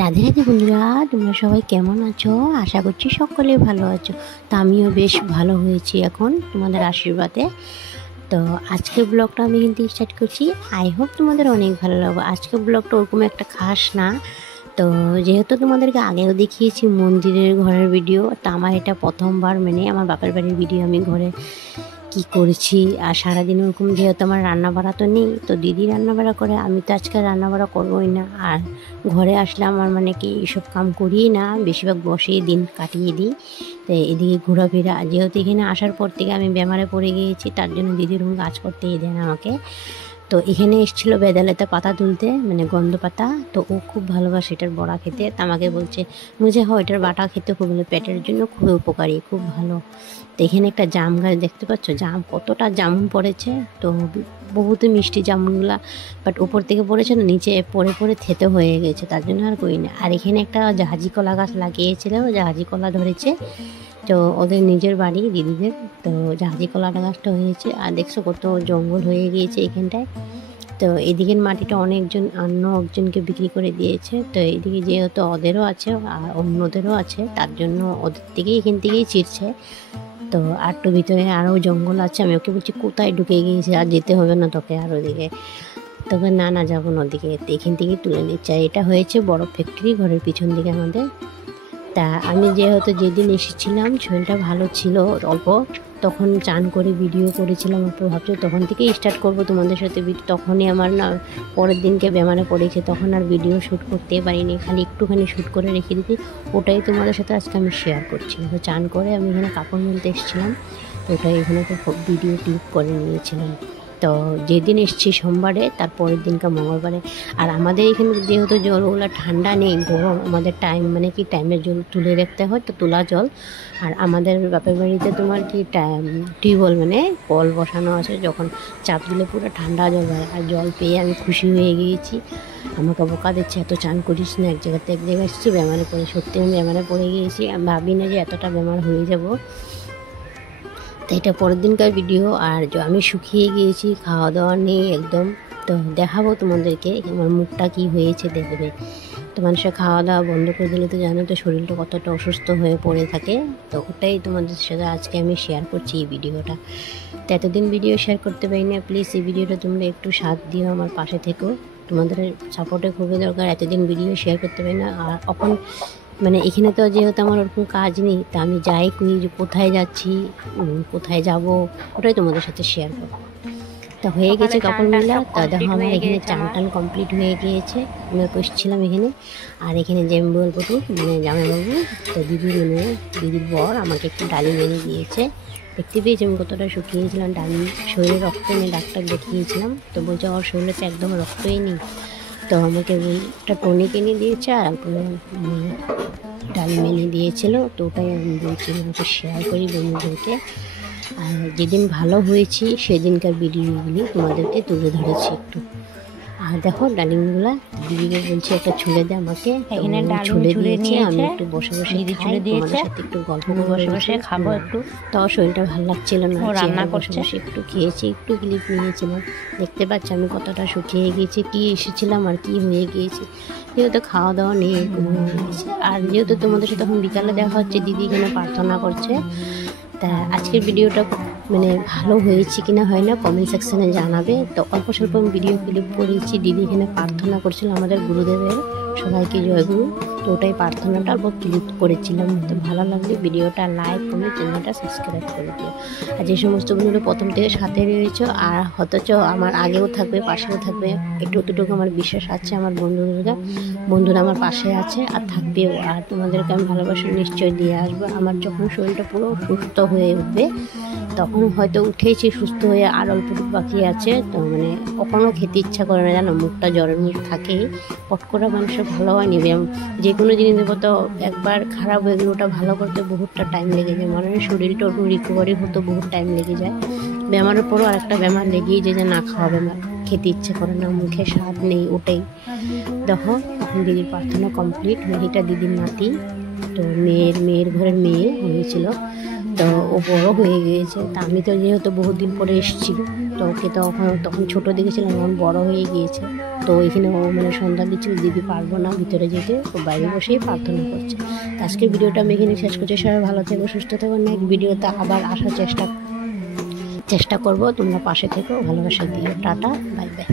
রাধে রাধে বন্ধুরা, তোমরা সবাই কেমন আছো? আশা করছি সকলে ভালো আছো। তো আমিও বেশ ভালো হয়েছি এখন তোমাদের আশীর্বাদে। তো আজকের ব্লগটা আমি কিন্তু স্টার্ট করছি। আই হোপ তোমাদের অনেক ভালো লাগবে। আজকের ব্লগটা ওরকম একটা খাস না। তো যেহেতু তোমাদেরকে আগেও দেখিয়েছি মন্দিরের ঘরের ভিডিও, তো আমার এটা প্রথমবার মানে আমার বাপের বাড়ির ভিডিও আমি ঘরে কি করেছি। আর সারাদিন ওরকম যেহেতু আমার রান্নাবাড়া তো নেই, তো দিদি রান্নাবাড়া করে, আমি তো আজকে রান্নাবাড়া করবোই না। আর ঘরে আসলে আমার মানে কি এইসব কাম করিই না, বেশিরভাগ বসেই দিন কাটিয়ে দিই। তো এদিকে ঘোরাফেরা, যেহেতু এখানে আসার পর থেকে আমি বেমারে পড়ে গিয়েছি, তার জন্য দিদির রুম কাজ করতেই দেন আমাকে। তো এখানে এসেছিলো বেদালেতে পাতা তুলতে, মানে গন্ধ পাতা। তো ও খুব ভালোবাসে এটার বড়া খেতে। তা আমাকে বলছে মুঝে এটার বাটা খেতে খুব ভালো, পেটের জন্য খুবই উপকারী, খুব ভালো। তো এখানে একটা জাম গাছ দেখতে পাচ্ছ, জাম কতটা জামুন পড়েছে। তো বহুত মিষ্টি জামুনগুলা, বাট উপর থেকে পড়েছে না, নিচে পড়ে পড়ে থেতে হয়ে গেছে, তার জন্য আর করি না। আর এখানে একটা জাহাজি কলা গাছ লাগিয়েছিল, জাহাজি কলা ধরেছে। তো ওদের নিজের বাড়ি দিদিদের, তো জাহাজি কলাটা গাছটা হয়েছে। আর দেখছো কত জঙ্গল হয়ে গিয়েছে এখানটায়। তো এদিকের মাটিটা অন্য একজনকে বিক্রি করে দিয়েছে। তো এদিকে যেহেতু ওদেরও আছে আর অন্যদেরও আছে, তার জন্য ওদের থেকেই এখান থেকেই চিরছে। তো আরটু ভিতরে আরও জঙ্গল আছে। আমি ওকে বলছি কোথায় ঢুকে গিয়েছি, আর যেতে হবে না তোকে আর ওদিকে। তোকে না যাবো না ওদিকে, এখান থেকেই তুলে নিচ্ছে। আর এটা হয়েছে বড় ফ্যাক্টরি ঘরের পিছন দিকে আমাদের। তা আমি যেহেতু যেদিন এসেছিলাম শরীরটা ভালো ছিল অল্প, তখন চান করে ভিডিও করেছিলাম। একটু ভাবছি তখন থেকেই স্টার্ট করব তোমাদের সাথে ভিডিও। তখনই আমার না পরের দিনকে বেমারে পড়েছে, তখন আর ভিডিও শ্যুট করতে পারিনি, খালি একটুখানি শ্যুট করে রেখে দিতে। ওটাই তোমাদের সাথে আজকে আমি শেয়ার করছি। তো চান করে আমি এখানে কাপড় মেলতে এসেছিলাম, তো ওটাই এখানে ভিডিও ক্লিক করে নিয়েছিলাম। তো যেদিন এসেছি সোমবারে, তার পরের দিনকার মঙ্গলবারে। আর আমাদের এখানে যেহেতু জলগুলো ঠান্ডা নেই, গরম, আমাদের টাইম মানে কি টাইমের জল তুলে রাখতে হয়, তো তোলা জল। আর আমাদের বাপের বাড়িতে তোমার কি টিউবওয়েল মানে কল বসানো আছে, যখন চাপ দিলে পুরো ঠান্ডা জল হয়। আর জল পেয়ে আমি খুশি হয়ে গিয়েছি। আমাকে বোকা দিচ্ছে, এত চান করিস না, এক জায়গায় এসেছি বেমারে পড়ে। সত্যি আমি বেমারে পড়ে গিয়েছি, আমি ভাবি না যে এতটা বেমার হয়ে যাব। তো এটা পরের দিনকার ভিডিও। আর আমি শুকিয়ে গিয়েছি, খাওয়া দাওয়া নেই একদম। তো দেখাবো তোমাদেরকে আমার মুখটা কি হয়েছে, দেখবে। তো মানুষের খাওয়া দাওয়া বন্ধ করে দিলে তো জানো তো শরীরটা কতটা অসুস্থ হয়ে পড়ে থাকে। তো ওটাই তোমাদের সাথে আজকে আমি শেয়ার করছি এই ভিডিওটা। তো এতদিন ভিডিও শেয়ার করতে পারি না, প্লিজ এই ভিডিওটা তোমরা একটু সাথ দিও, আমার পাশে থেকো। তোমাদের সাপোর্টে খুবই দরকার, এতদিন ভিডিও শেয়ার করতে পারি না। আর এখন মানে এখানে তো যেহেতু আমার ওরকম কাজ নেই, তা আমি যাই করি, যে কোথায় যাচ্ছি কোথায় যাব, ওটাই তোমাদের সাথে শেয়ার করবো। তা হয়ে গেছে কাপড় মেলা। তা দেখো আমার এখানে চান টান কমপ্লিট হয়ে গিয়েছে। আমি বসছিলাম এখানে। আর এখানে জেম্বুয়াল পটু মানে জামাইবাবু, তো দিদির বর আমাকে একটু ডালি মেনে দিয়েছে। দেখতে পেয়েছি আমি কতটা শুকিয়েছিলাম, ডালি শরীরে রক্ত নিয়ে ডাক্তার দেখিয়েছিলাম। তো বলছে ওর শরীরে তো একদম রক্তই নেই। তো আমাকে একটা টনিক এনে দিয়েছে, আর ডাল মেনে দিয়েছিল। তো ওটাই আমি বলছি আমাকে শেয়ার করি বন্ধুদেরকে। আর যেদিন ভালো হয়েছি সেদিনকার ভিডিওগুলি তোমাদেরকে তুলে ধরেছি একটু। আর দেখো ডালিমগুলা দিদিকে বলছি একটা ছুলে দে আমাকে, এখানে ছুলে দিয়েছে। আমি একটু বসে বসে দিদি ছুলে দিয়েছে, সাথে একটু গল্প করে বসে বসে খাবো একটু। তাও শরীরটা ভালো লাগছিল না, রান্না বসে বসে একটু খেয়েছি, একটু ক্লিপ নিয়েছিলাম। দেখতে পাচ্ছি আমি কতটা শুকিয়ে গিয়েছি, কি এসেছিলাম আর কি হয়ে গিয়েছি। যেহেতু খাওয়া দাওয়া নেই আর যেহেতু তোমাদের সাথে তখন বিকালে দেখা হচ্ছে, দিদি এখানে প্রার্থনা করছে। তা আজকের ভিডিওটা মানে ভালো হয়েছে কিনা হয় না কমেন্ট সেকশানে জানাবে। তো অল্প স্বল্প ভিডিও ক্লিপ করেছি, দিদি এখানে প্রার্থনা করছিল আমাদের গুরুদেবের, সবাইকে জয়গুরু। তো ওটাই প্রার্থনাটা অল্প ক্লিপ করেছিলাম। তো ভালো লাগলে ভিডিওটা লাইক কমেন্ট চ্যানেলটা সাবস্ক্রাইব করে দিও। আর যে সমস্ত বন্ধুরা প্রথম থেকে সাথে রয়েছে আর অথচ আমার আগেও থাকবে পাশেও থাকবে, এটুকু আমার বিশ্বাস আছে, আমার বন্ধুরা আমার পাশে আছে আর থাকবেও। আর তোমাদেরকে আমি ভালোবাসা নিশ্চয় দিয়ে আসবো। আমার যখন শরীরটা পুরো সুস্থ হয়ে উঠবে, তখন হয়তো উঠেছি সুস্থ হয়ে, আর অল্পটুকু বাকি আছে। তো মানে কখনও খেতে ইচ্ছা করে না, জানো, মুখটা জ্বরের মুখ থাকেই। পট করে মানুষের ভালো হয়নি, যে কোনো জিনিস দেবো তো একবার খারাপ হয়ে গেলে ওটা ভালো করতে বহুতটা টাইম লেগে যায়। মানুষের শরীরটা ওরকম রিকভারি হতে বহুত টাইম লেগে যায়। বেমারের পরও আরেকটা বেমার লেগেই যায়, যে না খাওয়া বেমার, খেতে ইচ্ছে করে না, মুখে স্বাদ নেই, ওটাই। দেখো এখন দিদির প্রার্থনা কমপ্লিট হয়ে, এটা দিদির নাতি। তো মেয়ের ঘরের মেয়ে হয়েছিল, তো ও বড় হয়ে গিয়েছে। তা আমি তো যেহেতু বহুত দিন পরে এসেছি, তো তো ওকে তখন ছোটো দেখেছিলাম, এখন বড় হয়ে গিয়েছে। তো এখানে ও মানে সন্ধ্যা দিচ্ছিল, দিদি পারবো না ভিতরে যেতে, ও বাইরে বসেই প্রার্থনা করছে। আজকের ভিডিওটা আমি এখানে শেষ করছি। সবাই ভালো থেকো, সুস্থ থেকো। নেক্সট ভিডিওতে আবার আসার চেষ্টা করব। তোমরা পাশে থেকো, ভালোবাসা দিও। Tata, bye bye.